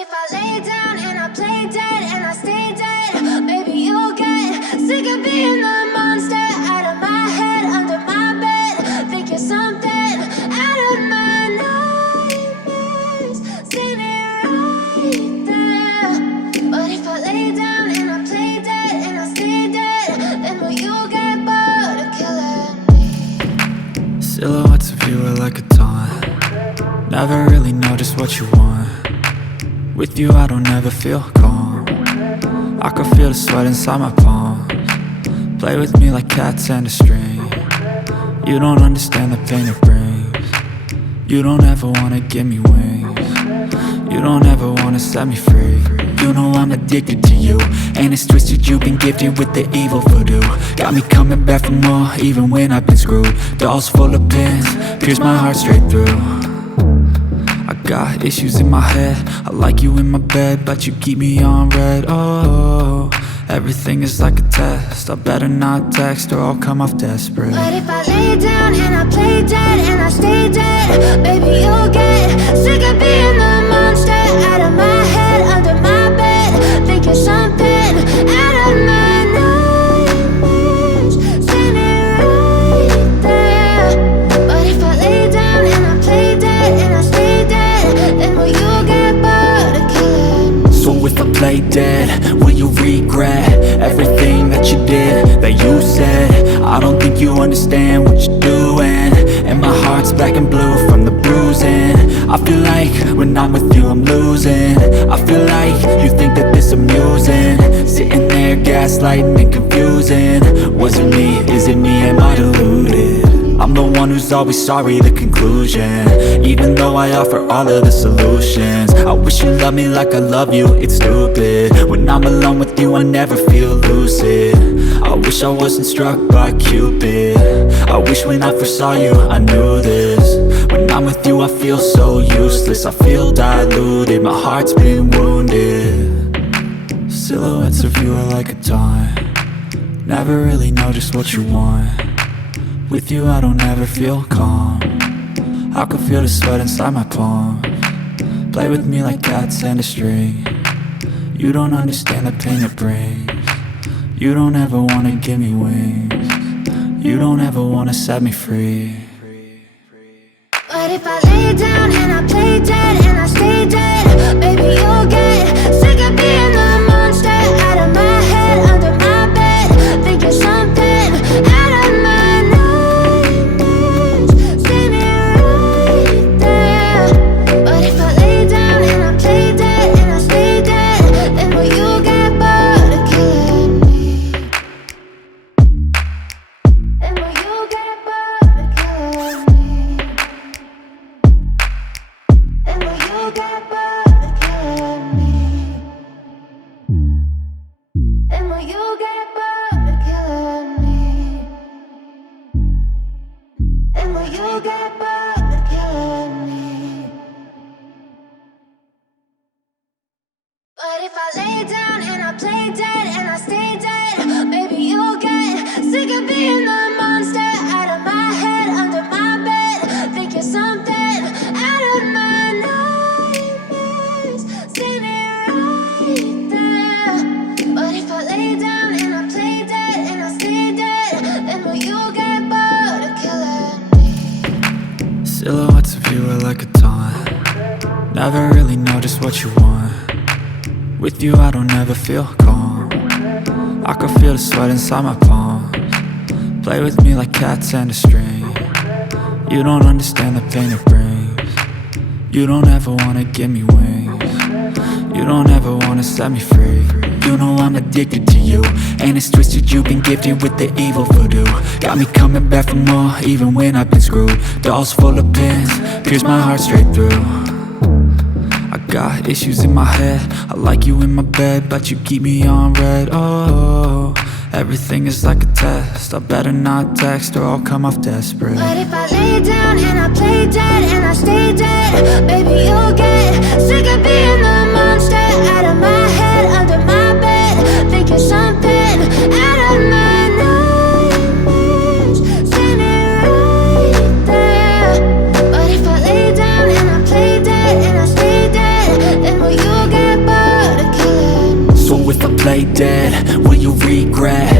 if I lay down and I play dead and I stay dead, maybe you'll get sick of being the monster out of my head, under my bed. Think you're something out of my nightmares, standing right there. But if I lay down and I play dead and I stay dead, then will you get bored of killing me? Silhouettes of you are like a taunt. Never really know just what you want. With you I don't ever feel calm. I can feel the sweat inside my palms. Play with me like cats and a string. You don't understand the pain it brings. You don't ever wanna give me wings. You don't ever wanna set me free. You know I'm addicted to you, and it's twisted, you've been gifted with the evil voodoo. Got me coming back for more, even when I've been screwed. Dolls full of pins, pierce my heart straight through. I got issues in my head, I like you in my bed, but you keep me on red. Oh, everything is like a test, I better not text or I'll come off desperate. But if I lay down and I play dead and I stay dead, baby you'll get sick of being the monster out of my head, under my bed. Think you're something out of my nightmares, standing right there. But if I lay down and I play dead and I stay dead, then will you get bored of killing me? So if I play dead, will you regret everything that you did, that you said? I don't think you understand what you're doing, and my heart's black and blue from the bruising. I feel like when I'm with you I'm losing. I feel like you think that this amusing, sitting there gaslighting and confusing. Was it me? Is it me? Am I deluded? I'm the one who's always sorry, the conclusion, even though I offer all of the solutions. I wish you loved me like I love you, it's stupid. When I'm alone with you I never feel lucid. I wish I wasn't struck by Cupid. I wish when I first saw you I knew this. When I'm with you I feel so useless, I feel diluted, my heart's been wounded. Silhouettes of you are like a taunt. Never really know just what you want. With you I don't ever feel calm. I can feel the sweat inside my palms. Play with me like cats and a string. You don't understand the pain it brings. You don't ever wanna give me wings. You don't ever wanna set me free. But if I lay down and I play dead and I stay dead, baby you'll get sick of being the monster out of my head, under my bed. Think you're something out of my nightmares, standing right there. But if I lay down and I play dead and I stay dead, then will you get bored of killing me? Then will you get bored of killing me? And will you get bored of killing me? And will you get bored of killing me? And will you get bored of killing me? But if I lay down and I play dead and I stay dead, maybe you'll get sick of being the monster out of my head, under my bed. Think you're something out of my nightmares, standing right there. But if I lay down and I play dead and I stay dead, then will you get bored of killing me? Silhouettes of you are like a taunt. Never really know just what you want. With you I don't ever feel calm. I can feel the sweat inside my palms. Play with me like cats and a string. You don't understand the pain it brings. You don't ever wanna give me wings. You don't ever wanna set me free. You know I'm addicted to you, and it's twisted, you've been gifted with the evil voodoo. Got me coming back for more, even when I've been screwed. Dolls full of pins, pierce my heart straight through. I got issues in my head, I like you in my bed, but you keep me on red. Oh, everything is like a test, I better not text or I'll come off desperate. But if I lay down and I play dead and I stay dead, baby you'll get sick of being the monster out of my head, under my bed. Think you're something out of my nightmares, standing right there. But if I lay down and I play dead and I stay dead, then will you get play dead? Will you regret